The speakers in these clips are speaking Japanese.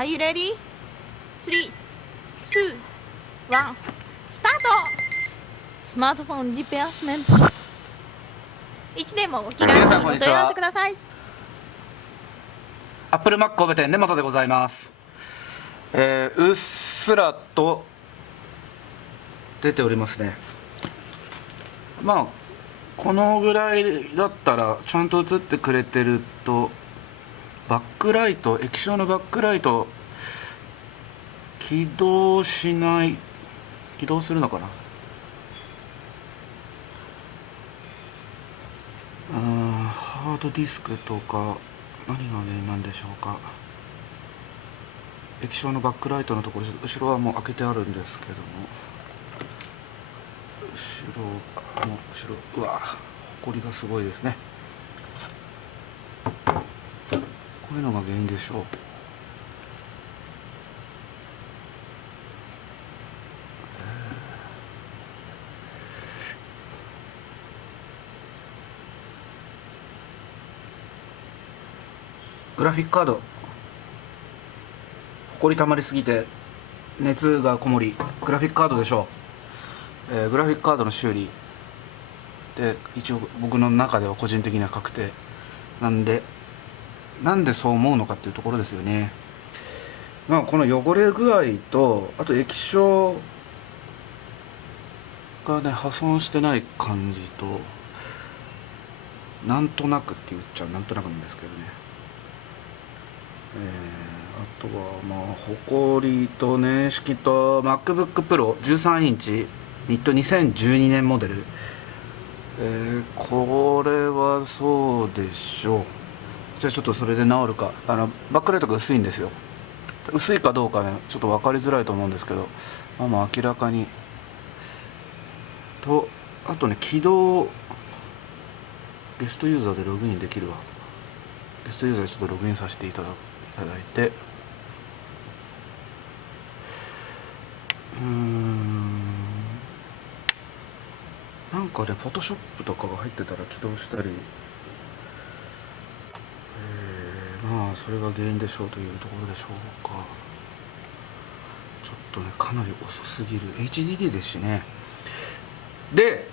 Are you ready? 3、2、1、スタート。スマートフォンリペアスメント。いつでもお気軽にお問い合わせください。アップルマック神戸店根本でございます。うっすらと出ておりますね。まあこのぐらいだったらちゃんと映ってくれてると、バックライト、液晶のバックライト起動しない、起動するのかな。ハードディスクとか何が原因なんでしょうか。液晶のバックライトのところ、後ろはもう開けてあるんですけども、後ろ、うわ、ほこりがすごいですね。こういうのが原因でしょう。グラフィックカード、ほこりたまりすぎて熱がこもり、グラフィックカードでしょう。グラフィックカードの修理で、一応僕の中では個人的には確定なんでそう思うのかっていうところですよね。まあこの汚れ具合と、あと液晶がね破損してない感じと、なんとなくって言っちゃう、なんとなくなんですけどね。あとはまあほこりと年式と MacBook Pro 13インチニット2012年モデル、これはそうでしょう。じゃあちょっとそれで治るか。バックライトが薄いんですよ。薄いかどうかねちょっと分かりづらいと思うんですけど、まあ明らかにと、あとね起動、ゲストユーザーでログインできるわ。ゲストユーザーでちょっとログインさせていただいて、なんかねフォトショップとかが入ってたら起動したり、まあそれが原因でしょうというところでしょうか。ちょっとねかなり遅すぎる HDD ですしね。で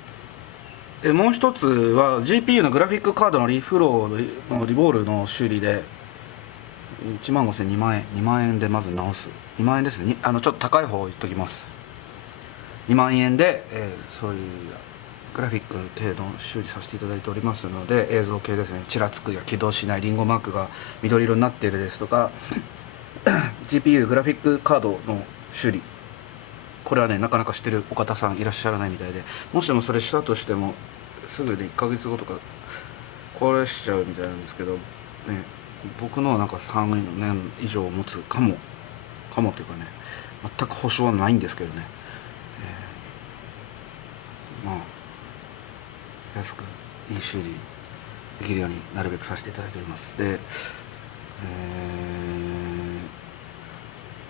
もう一つは GPU のグラフィックカードのリフローのリボールの修理で1万5000、2万円、2万円でまず直す。2万円ですね。ちょっと高い方を言っときます。2万円で、そういうグラフィック程度修理させていただいておりますので、映像系ですね、ちらつくや起動しない、リンゴマークが緑色になっているですとかGPU グラフィックカードの修理、これはねなかなかしてるお方さんいらっしゃらないみたいで、もしもそれしたとしてもすぐで1ヶ月後とか壊れしちゃうみたいなんですけどね。僕のはなんか3年以上持つかもっていうかね、全く保証はないんですけどね、まあ安くいい修理できるようになるべくさせていただいております。で、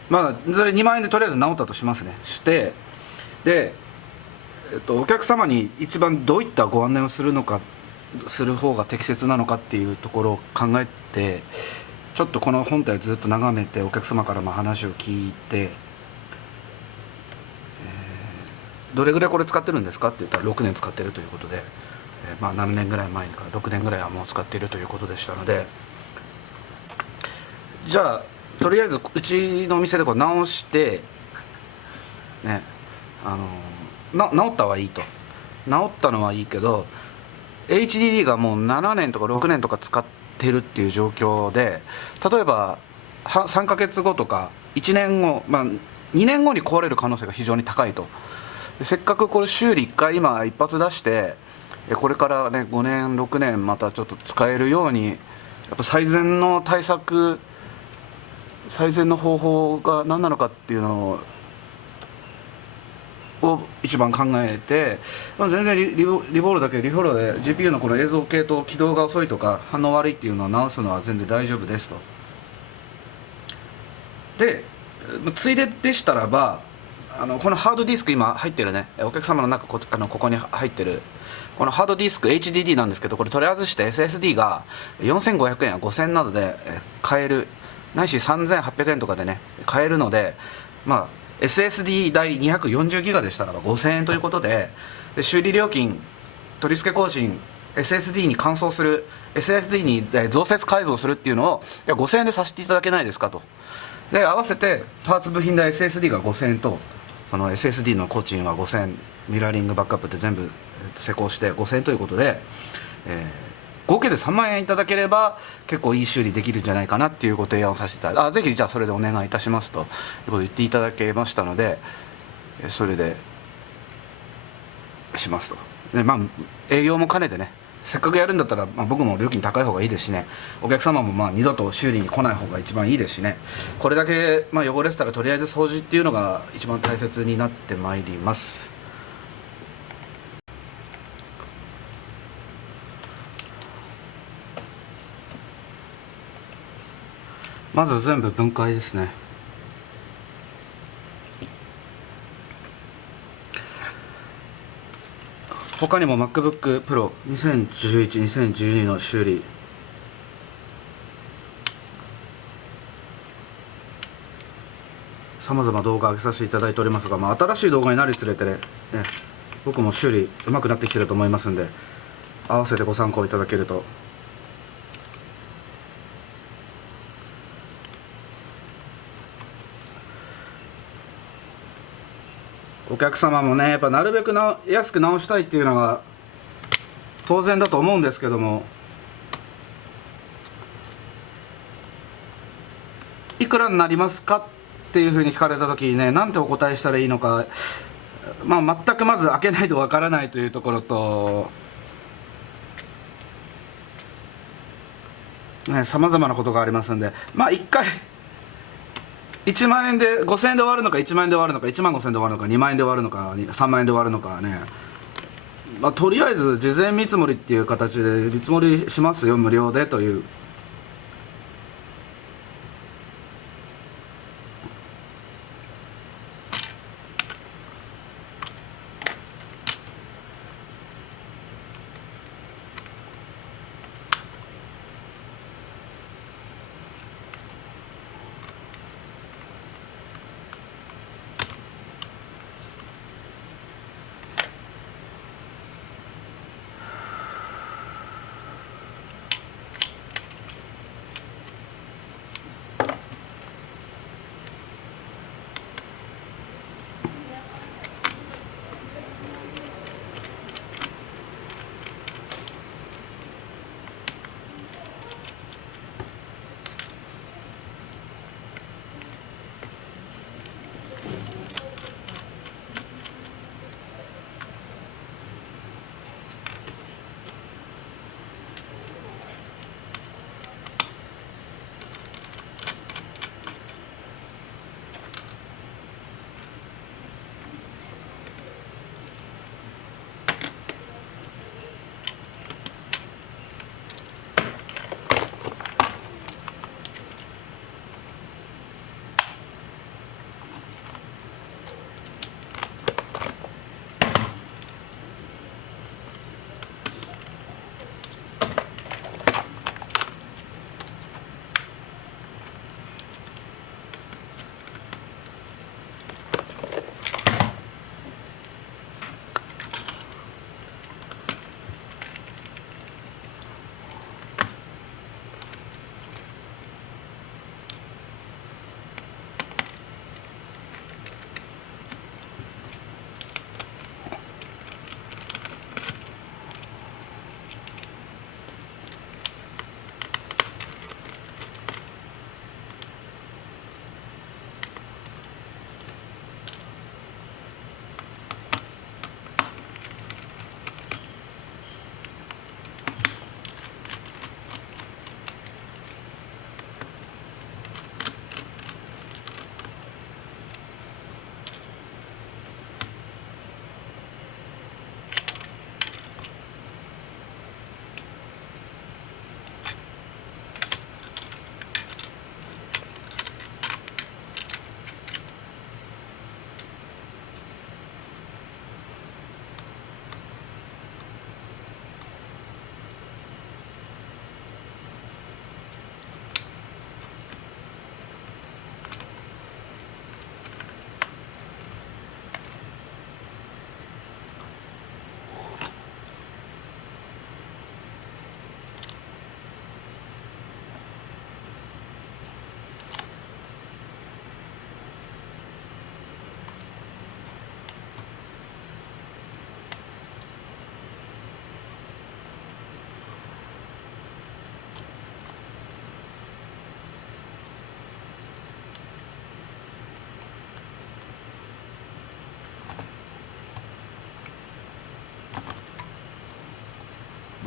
まあそれ2万円でとりあえず直ったとしますね。してで、お客様に一番どういったご案内をする方が適切なのかっていうところを考えて、ちょっとこの本体をずっと眺めてお客様からも話を聞いて、どれぐらいこれ使ってるんですかって言ったら6年使ってるということで、まあ何年ぐらい前か6年ぐらいはもう使っているということでしたので、じゃあとりあえずうちのお店でこう直してね、直ったはいいと、直ったのはいいけど HDD がもう7年とか6年とか使ってるっていう状況で、例えば3ヶ月後とか1年後、まあ、2年後に壊れる可能性が非常に高いと。せっかくこれ修理1回今一発出して、これからね5年6年またちょっと使えるように、やっぱ最善の対策、最善の方法が何なのかっていうのを一番考えて、全然リボールだけリフォローで GPU のこの映像系と起動が遅いとか反応悪いっていうのを直すのは全然大丈夫ですと。でついででしたらば、このハードディスク今入ってるね、お客様の中ここに入ってるこのハードディスク HDD なんですけど、これ取り外して SSD が4500円や5000円などで買える、ないし3800円とかでね買えるので、まあ SSD 代240ギガでしたらば5000円ということで、修理料金、取り付け更新、 SSD に換装する、 SSD に増設改造するっていうのを5000円でさせていただけないですかと。で合わせてパーツ部品代 SSD が5000円と、その SSD の工賃は5000円、ミラーリングバックアップって全部施工して5000円ということで、合計で3万円いただければ結構いい修理できるんじゃないかなっていうご提案をさせていただいて、ぜひじゃあそれでお願いいたしますということを言っていただけましたので、それでしますと。でまあ営業も兼ねてね、せっかくやるんだったら、僕も料金高い方がいいですしね、お客様も二度と修理に来ない方が一番いいですしね、これだけ汚れてたらとりあえず掃除っていうのが一番大切になってまいります。まず全部分解ですね。他にも MacBook Pro 2011、2012の修理、さまざま動画上げさせていただいておりますが、新しい動画になるにつれてね、僕も修理上手くなってきてると思いますんで、合わせてご参考いただけると。お客様もねやっぱなるべく安く直したいっていうのが当然だと思うんですけども、いくらになりますかっていうふうに聞かれた時にね、なんてお答えしたらいいのか、全くまず開けないとわからないというところと、さまざまなことがありますんで、1回1万円で5000円で終わるのか、1万円で終わるのか、1万5000円で終わるのか、2万円で終わるのか、3万円で終わるのかね、とりあえず事前見積もりっていう形で見積もりしますよ無料でという。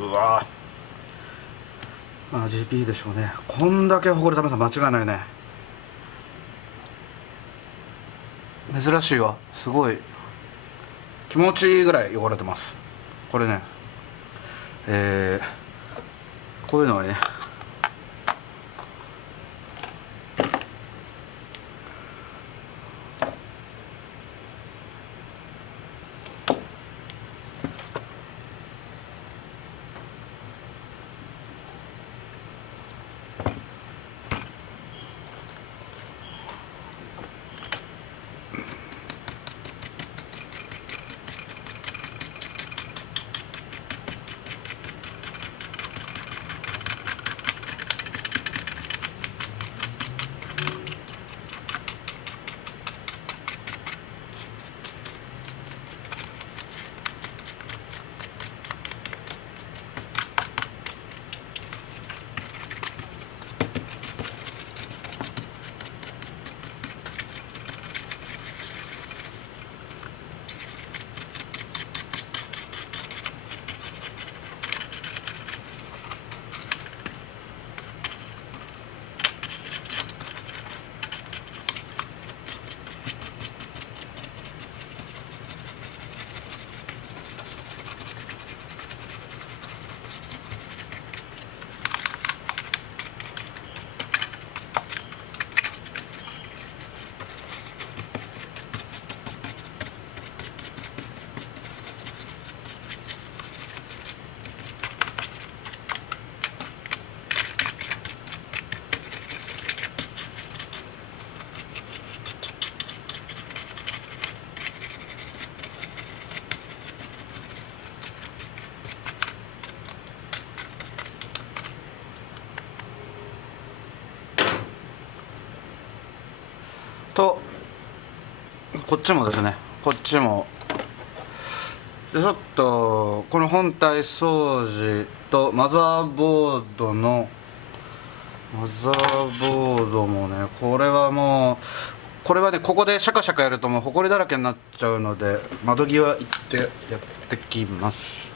うわまあ GP でしょうね。こんだけほこりためたら間違いないね。珍しいわ。すごい気持ちいいぐらい汚れてます。これねこういうのはねとこっちもですね、こっちもでちょっとこの本体掃除とマザーボードもね、これはもうこれはね、ここでシャカシャカやるともうほこりだらけになっちゃうので、窓際行ってやってきます。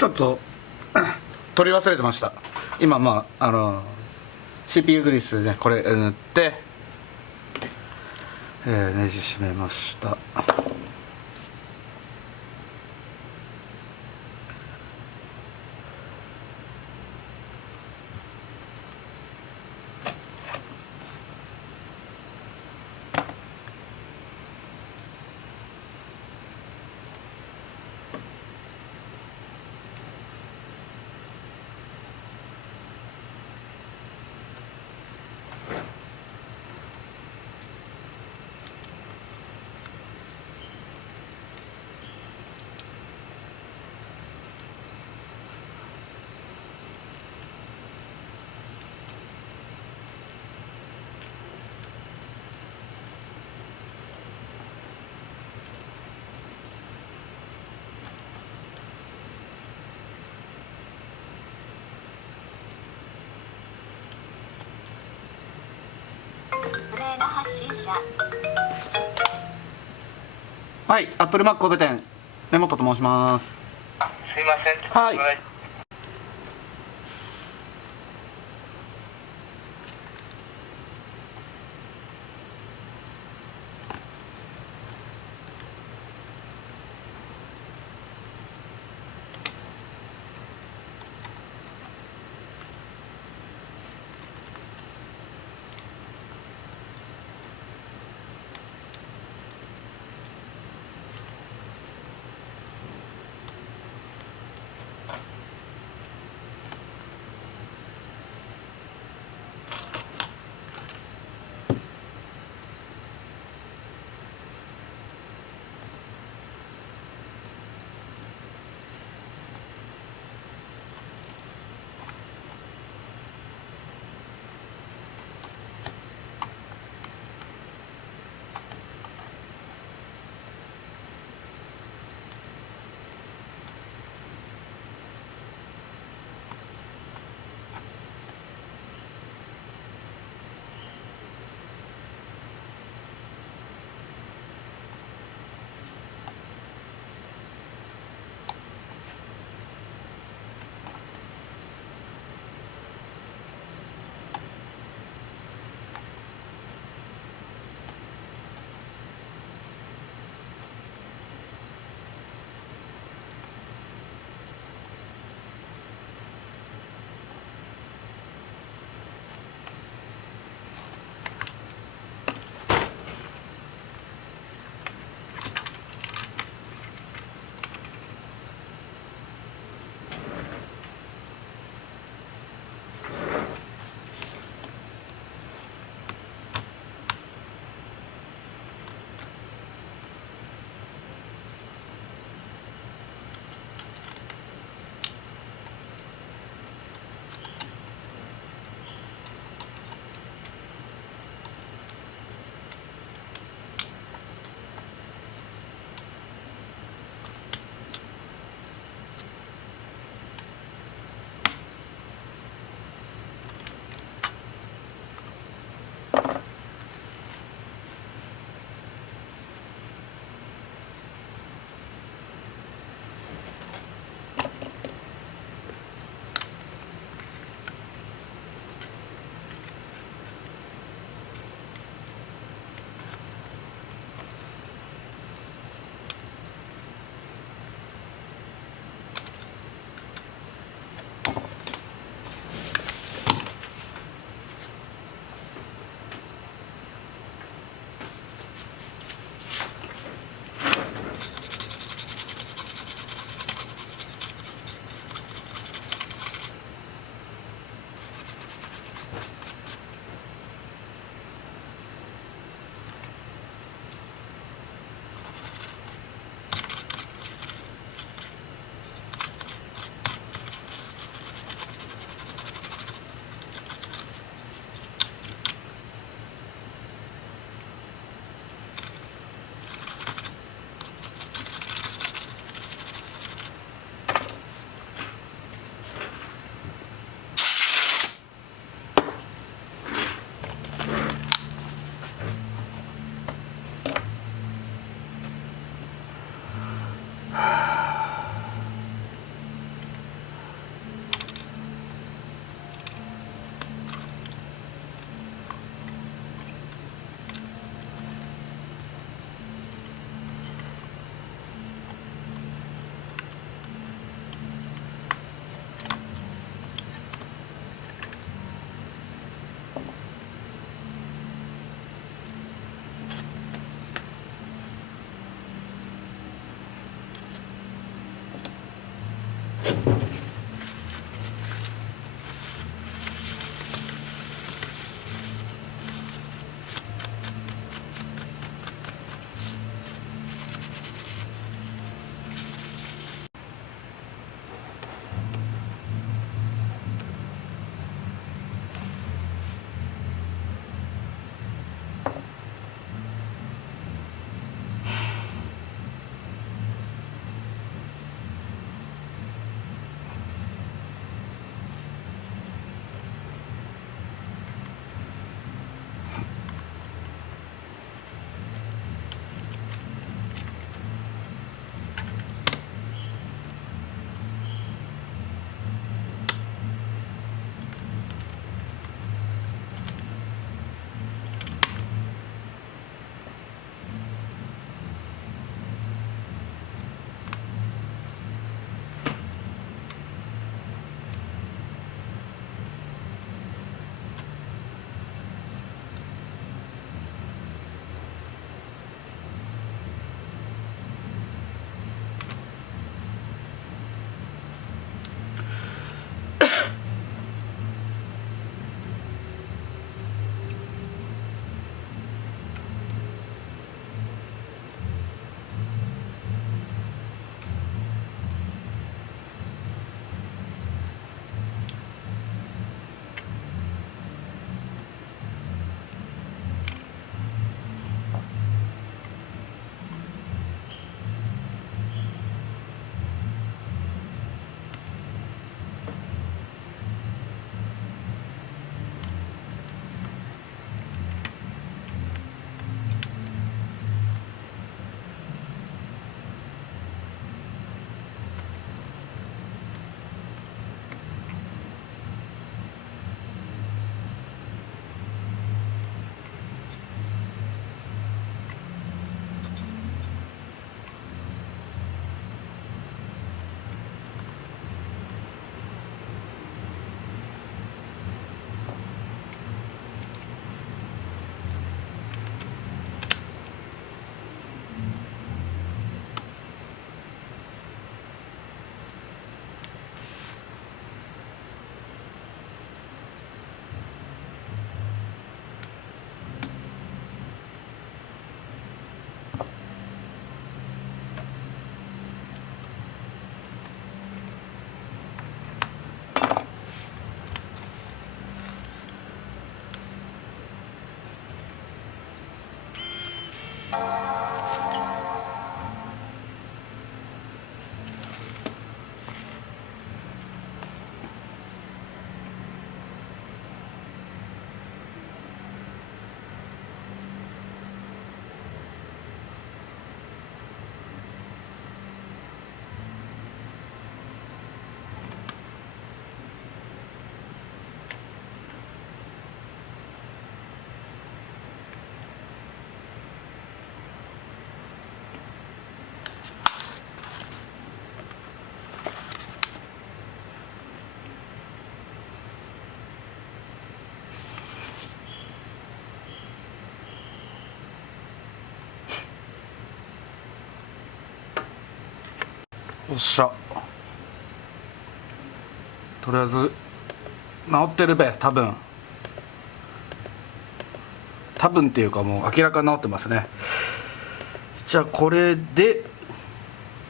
ちょっと取り忘れてました。今CPU グリスね、これ塗って、ネジ締めました。不明な発信者。はい、アップルマック神戸店根本と申します。すいません。はい。おっしゃ、とりあえず治ってるべ。多分っていうかもう明らかに治ってますね。じゃあこれで、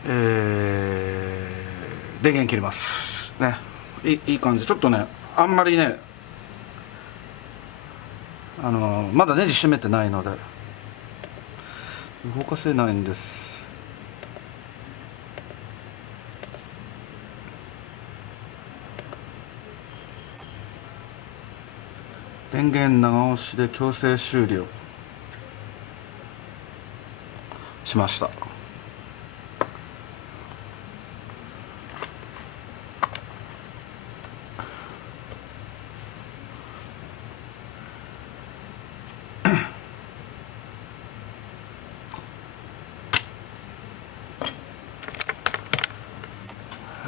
電源切りますね。いい感じ。ちょっとね、あんまりね、まだネジ締めてないので動かせないんです。電源長押しで強制終了しました。は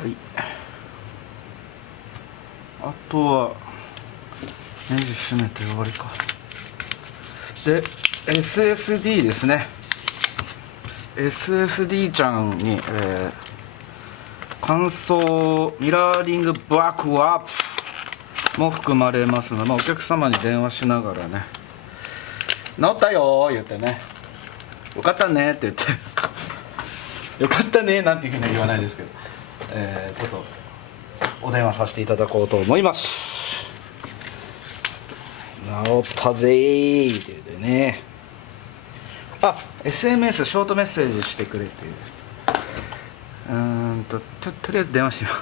い、あとはネジ締めて終わりか。で SSD ですね。 SSD ちゃんに、乾燥ミラーリングバックアップも含まれますので、お客様に電話しながらね、治ったよー言ってね、よかったねって言ってよかったねなんていうふうには言わないですけど、ちょっとお電話させていただこうと思います。治ったぜーって言ってね。SMS ショートメッセージしてくれて、とりあえず電話してみよ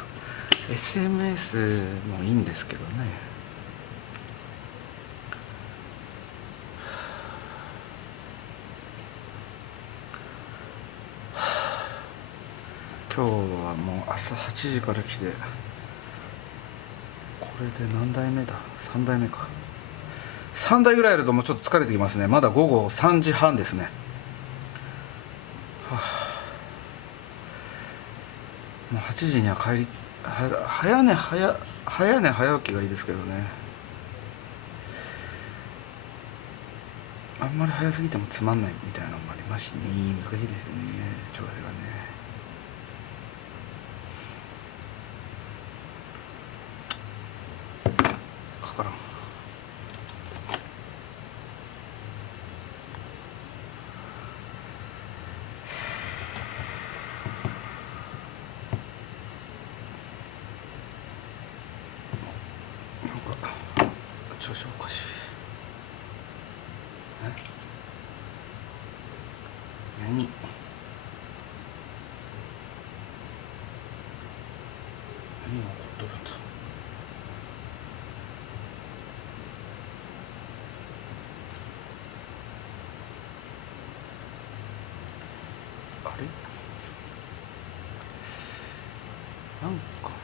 う。 SMS もいいんですけどね。今日はもう朝8時から来て、これで何台目だ。3台目か。3台ぐらいあるともうちょっと疲れてきますね。まだ午後3時半ですね。もう8時には帰り、早寝早起きがいいですけどね。あんまり早すぎてもつまんないみたいなのもありますしね。難しいですよね、調整がね。かからん。調子おかしい。何起こっとるんだ。あれなんかな、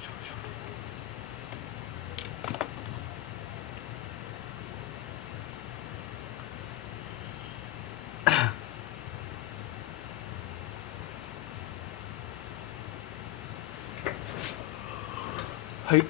調子悪い。はい。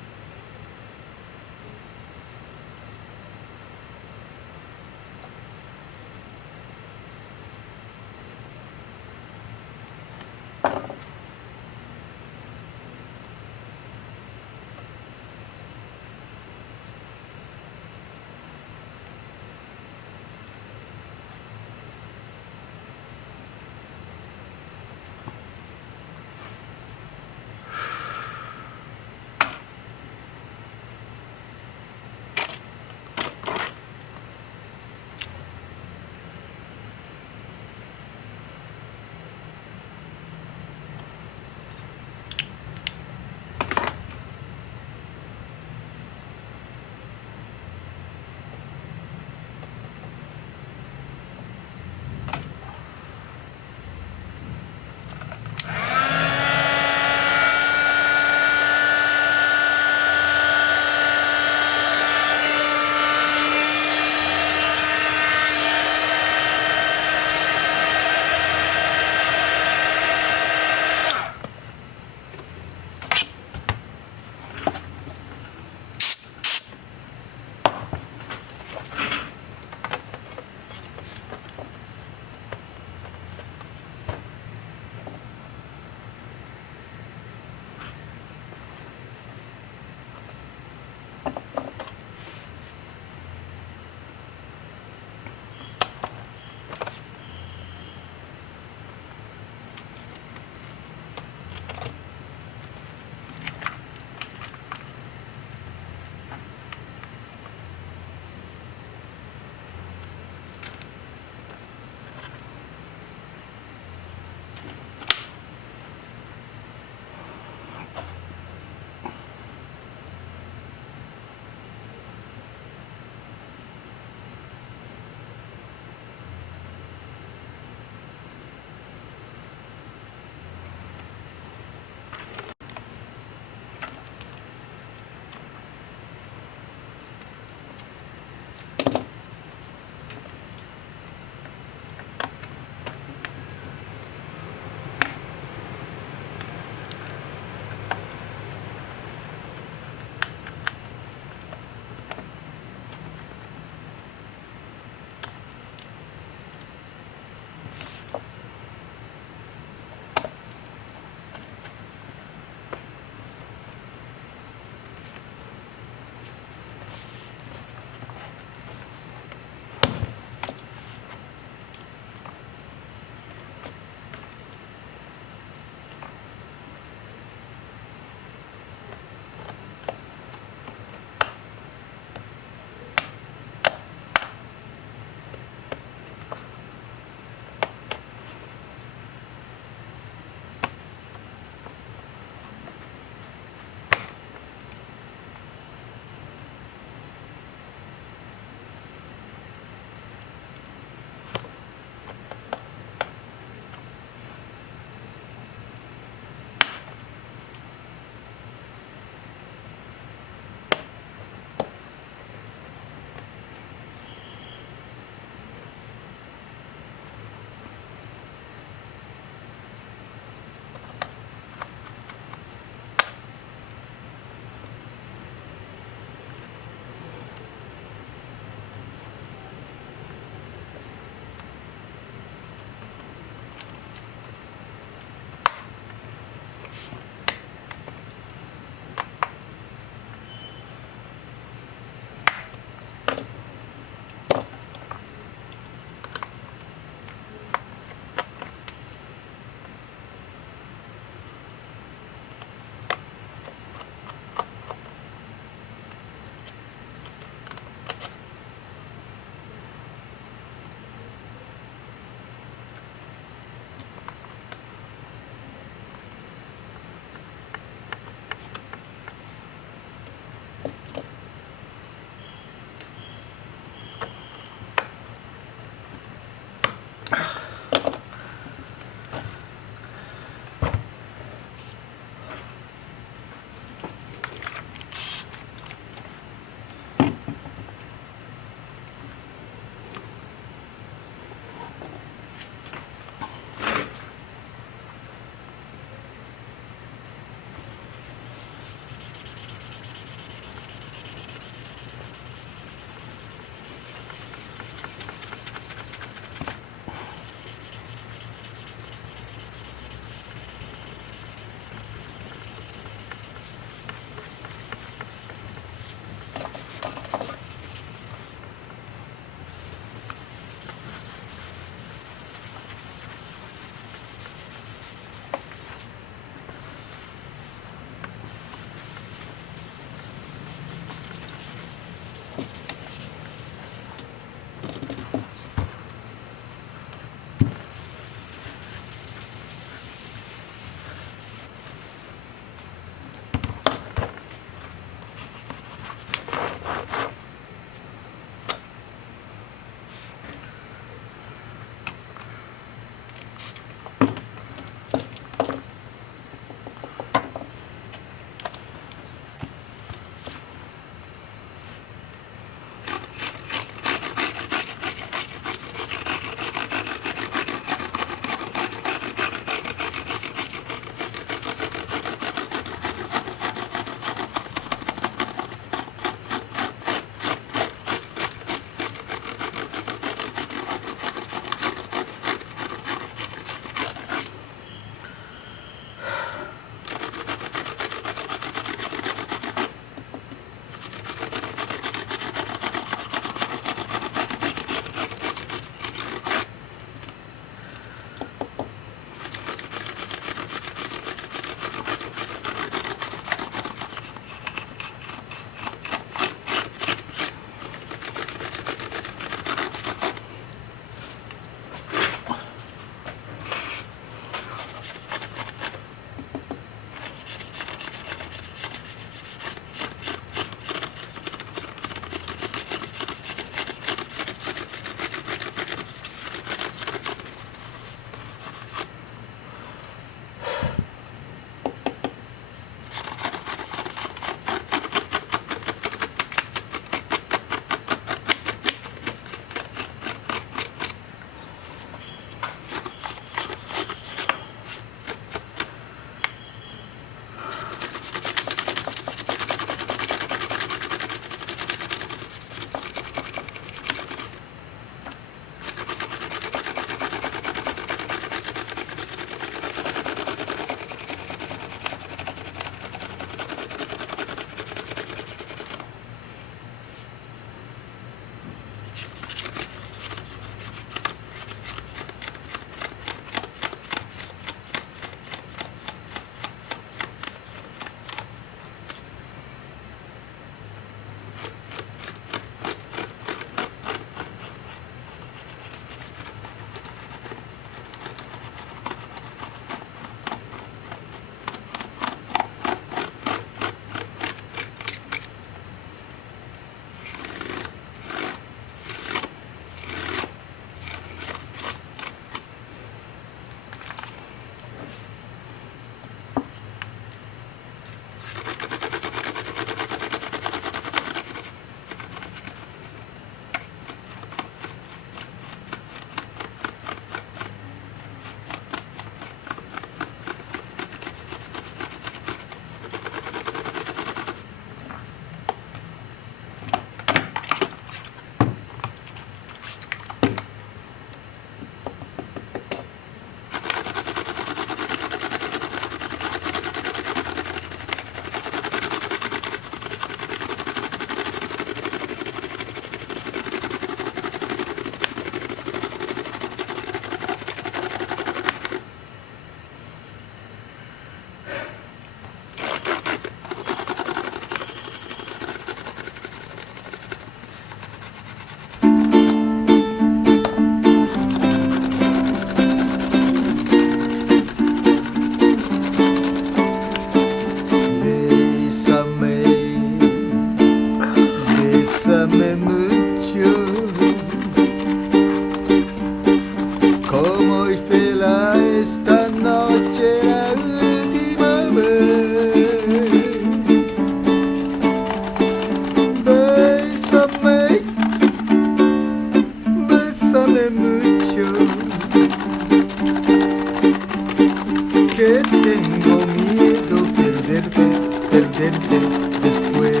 perderte después.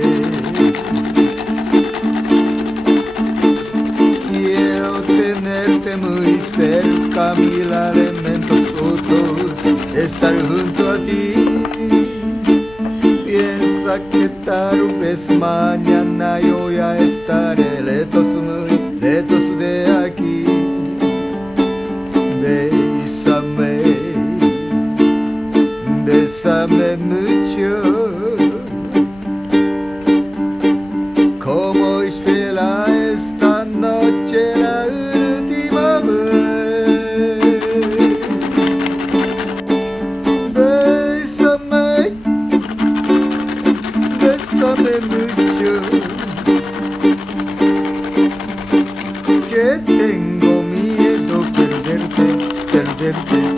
Quiero tenerte muy cerca, mirar en tus ojos, estar junto a ti. Piensa que tal vez mañana yo ya estaré lejos, muy lejos de aquí. Bésame, bésame mucho, como espera esta noche la última vez. Bésame, bésame mucho, que tengo miedo perderte, perderte.